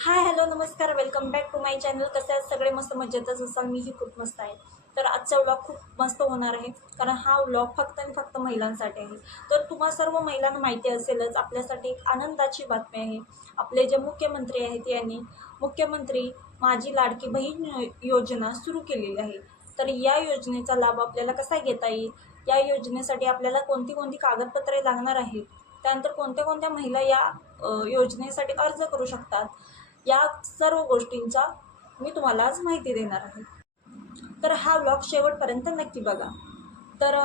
हाय hello नमस्कार welcome back to my channel. कसे आहेत सगळे? मस्त मजेतच असाल. मीही खूप मस्त आहे. तर आजचा व्लॉग खूप मस्त होणार आहे, कारण हा व्लॉग फक्त आणि फक्त महिलांसाठी आहे. तर तुम्हा सर्व महिलांना माहिती असेलच, आपल्यासाठी एक आनंदाची बातमी आहे. आपले जे मुख्यमंत्री आहेत यांनी मुख्यमंत्री माझी लाडकी बहीण योजना सुरू केलेली आहे. तर या योजनेचा लाभ आपल्याला कसा घेता येईल, या योजनेसाठी आपल्याला कोणती कोणती कागदपत्रे लागणार आहेत, त्यानंतर कोणत्या कोणत्या महिला या योजनेसाठी अर्ज करू शकतात, या सर्व गोष्टींचा मी तुम्हाला आज माहिती देणार आहे. तर हा व्लॉग शेवटपर्यंत नक्की बघा. तर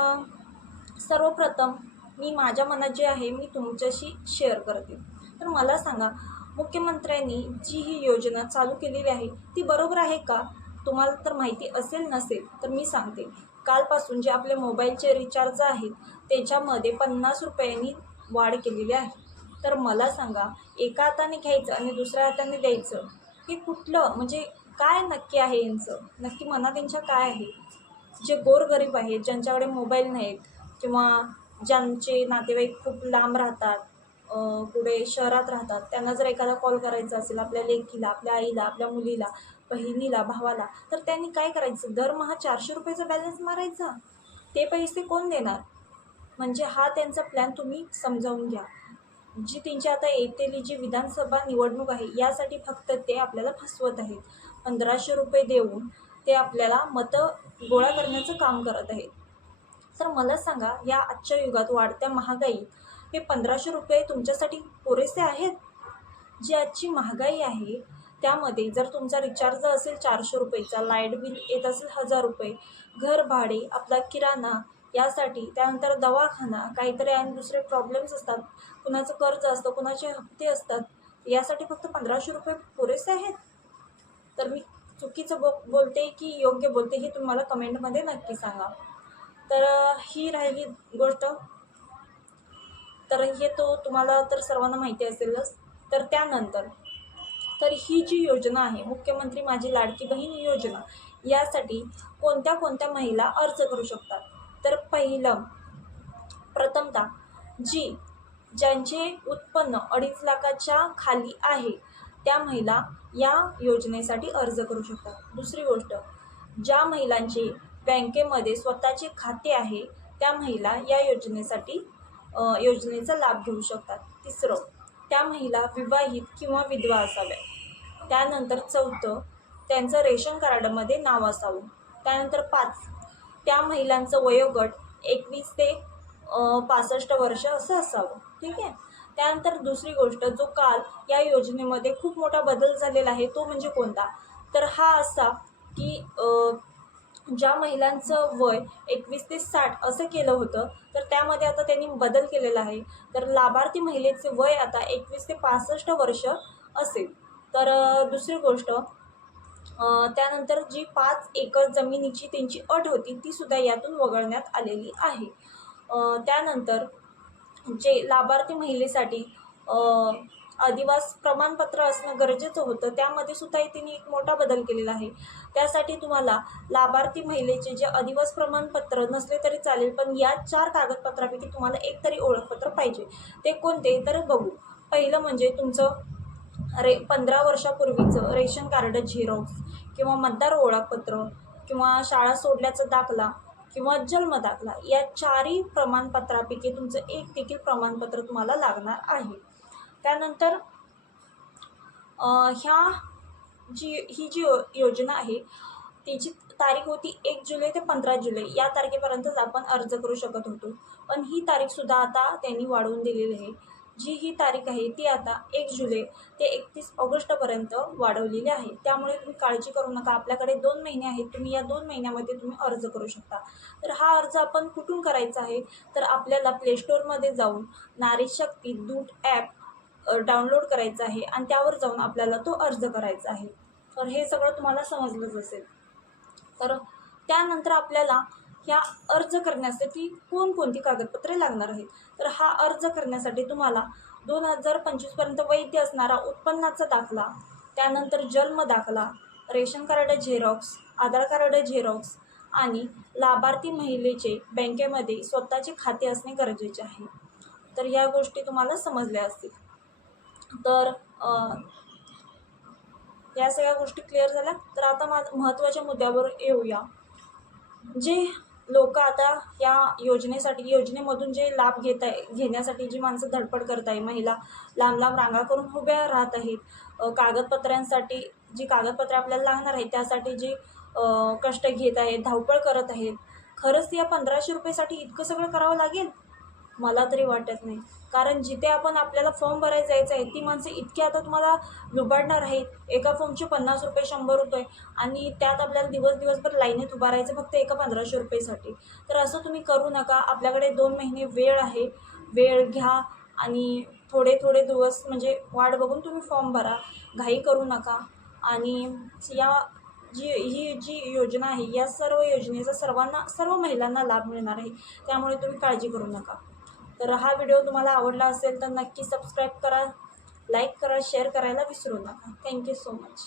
सर्वप्रथम मी माझ्या मनात जे आहे मी तुमच्याशी शेअर करते. तर मला सांगा, मुख्यमंत्र्यांनी जी ही योजना चालू केलेली आहे ती बरोबर आहे का? तुम्हाला तर माहिती असेल नसेल तर मी सांगते. कालपासून जे आपले मोबाईलचे रिचार्ज आहेत त्याच्यामध्ये 50 रुपयांनी वाढ केलेली आहे. तर मला सांगा, एका हाताने घ्यायचं आणि दुसऱ्या हाताने द्यायचं, हे कुठलं म्हणजे काय नक्की आहे यांचं? नक्की मनात यांच्या काय आहे? जे गोरगरीब आहेत, ज्यांच्याकडे मोबाईल नाहीत किंवा ज्यांचे नातेवाईक खूप लांब राहतात, कुठे शहरात राहतात, त्यांना जर एखादा कॉल करायचा असेल आपल्या लेकीला, आपल्या आईला, आपल्या मुलीला, बहिणीला, भावाला, तर त्यांनी काय करायचं? दरमहा 400 रुपयाचा बॅलन्स मारायचा. ते पैसे कोण देणार? म्हणजे हा त्यांचा प्लॅन तुम्ही समजावून घ्या. जी त्यांची आता येतेली जी विधानसभा निवडणूक आहे यासाठी फक्त ते आपल्याला फसवत आहेत. 1500 रुपये देऊन ते आपल्याला मतं गोळा करण्याचं काम करत आहेत. तर मला सांगा, या आजच्या युगात वाढत्या महागाईत हे 1500 रुपये तुमच्यासाठी पुरेसे आहेत? जी आजची महागाई आहे त्यामध्ये जर तुमचा रिचार्ज असेल 400 रुपयेचा, लाईट बिल येत असेल 1000 रुपये, घर भाडे, आपला किराणा यासाठी, त्यानंतर दवाखाना, काहीतरी आणि दुसरे प्रॉब्लेम्स असतात, कुणाचं कर्ज असतं, कुणाचे हप्ते असतात, यासाठी फक्त 1500 रुपये पुरेसे आहेत? तर मी चुकीचं बोलते की योग्य बोलते हे तुम्हाला कमेंटमध्ये नक्की सांगा. तर ही राहिली गोष्ट. तर हे तो तुम्हाला तर सर्वांना माहिती असेलच. तर त्यानंतर तर ही जी योजना आहे मुख्यमंत्री माझी लाडकी बहीण योजना, यासाठी कोणत्या कोणत्या महिला अर्ज करू शकतात? तर पहिलं, प्रथमतः ज्यांचे उत्पन्न 2.5 लाखाच्या खाली आहे त्या महिला या योजनेसाठी अर्ज करू शकतात. दुसरी गोष्ट, ज्या महिलांचे बँकेमध्ये स्वतःचे खाते आहे त्या महिला या योजनेचा लाभ घेऊ शकतात. तिसरं, त्या महिला विवाहित किंवा विधवा असाव्या. त्यानंतर चौथं, त्यांचं रेशन कार्डमध्ये नाव असावं. त्यानंतर 5, त्या महिलांचं वयोगट 21 ते 65 वर्ष असं असावं. ठीक आहे. त्यानंतर दुसरी गोष्ट, जो काल या योजनेमध्ये खूप मोठा बदल झालेला आहे तो म्हणजे कोणता? तर हा असा की ज्या महिलांचं वय 21 ते 60 असं केलं होतं, तर त्यामध्ये आता त्यांनी बदल केलेला आहे. तर लाभार्थी महिलेचे वय आता 21 ते 65 वर्ष असेल. तर दुसरी गोष्ट, त्यानंतर जी 5 एकर जमिनीची त्यांची अट होती ती सुद्धा यातून वगळण्यात आलेली आहे. त्यानंतर जे लाभार्थी महिलेसाठी अधिवास प्रमाणपत्र असणं गरजेचं होतं, त्यामध्ये सुद्धा त्यांनी एक मोठा बदल केलेला आहे. त्यासाठी तुम्हाला लाभार्थी महिलेचे जे अधिवास प्रमाणपत्र नसले तरी चालेल, पण या 4 कागदपत्रापैकी तुम्हाला एक तरी ओळखपत्र पाहिजे. ते कोणते तर बघू. पहिलं म्हणजे तुमचं 15 वर्षापूर्वीचं रेशन कार्ड झेरॉक्स किंवा मतदार ओळखपत्र किंवा शाळा सोडल्याचा दाखला किंवा जन्म दाखला, या 4ही प्रमाणपत्रापैकी तुमचं एक देखील प्रमाणपत्र तुम्हाला लागणार आहे. त्यानंतर ही जी योजना आहे तिची तारीख होती 1 जुलै ते 15 जुलै या तारखेपर्यंतच आपण अर्ज करू शकत होतो. पण ही तारीखसुद्धा आता त्यांनी वाढवून दिलेली आहे. जी ही तारीख आहे ती आता 1 जुलै ते 31 ऑगस्टपर्यंत वाढवलेली आहे. त्यामुळे तुम्ही काळजी करू नका. आपल्याकडे 2 महिने आहेत. तुम्ही या 2 महिन्यामध्ये तुम्ही अर्ज करू शकता. तर हा अर्ज आपण कुठून करायचा आहे? तर आपल्याला प्ले स्टोअरमध्ये जाऊन नारी शक्ती दूत ॲप डाउनलोड करायचा आहे आणि त्यावर जाऊन आपल्याला तो अर्ज करायचा आहे. तर हे सगळं तुम्हाला समजलंच असेल. तर त्यानंतर आपल्याला ह्या अर्ज करण्यासाठी कोणकोणती कागदपत्रे लागणार आहेत? तर हा अर्ज करण्यासाठी तुम्हाला 2025पर्यंत वैध असणारा उत्पन्नाचा दाखला, त्यानंतर जन्म दाखला, रेशन कार्ड झेरॉक्स, आधार कार्ड झेरॉक्स आणि लाभार्थी महिलेचे बँकेमध्ये स्वतःचे खाते असणे गरजेचे आहे. तर ह्या गोष्टी तुम्हाला समजल्या असतील. तर या सगळ्या गोष्टी क्लिअर झाल्या. तर आता महत्त्वाच्या मुद्द्यावर येऊया. जे लोक आता या योजनेमधून जे लाभ घेण्यासाठी जी माणसं धडपड करत आहे, महिला लांब लांब रांगा करून उभ्या राहत आहेत, कागदपत्रांसाठी जी कागदपत्रे आपल्याला लागणार आहेत त्यासाठी जी कष्ट घेत आहेत, धावपळ करत आहेत, खरंच या 1500 रुपयेसाठी इतकं सगळं करावं लागेल? मला तरी वाटत नाही. कारण जिथे आपल्याला फॉर्म भरायला जायचं आहे ती माणसं इतकी आता तुम्हाला लुबाडणार आहेत. एका फॉर्मचे 50 रुपये, 100 रुपये आणि त्यात आपल्याला दिवसभर लाईनीत उभं राहायचं फक्त एका 1500 रुपयेसाठी. तर असं तुम्ही करू नका. आपल्याकडे 2 महिने वेळ आहे. वेळ घ्या आणि थोडे दिवस म्हणजे वाट बघून तुम्ही फॉर्म भरा. घाई करू नका. आणि ही जी योजना आहे या सर्व योजनेचा सर्व महिलांना लाभ मिळणार आहे. त्यामुळे तुम्ही काळजी करू नका. तर हा व्हिडिओ तुम्हाला आवडला असेल तर नक्की सबस्क्राईब करा, लाईक करा, शेअर करायला विसरू नका. Thank you so much.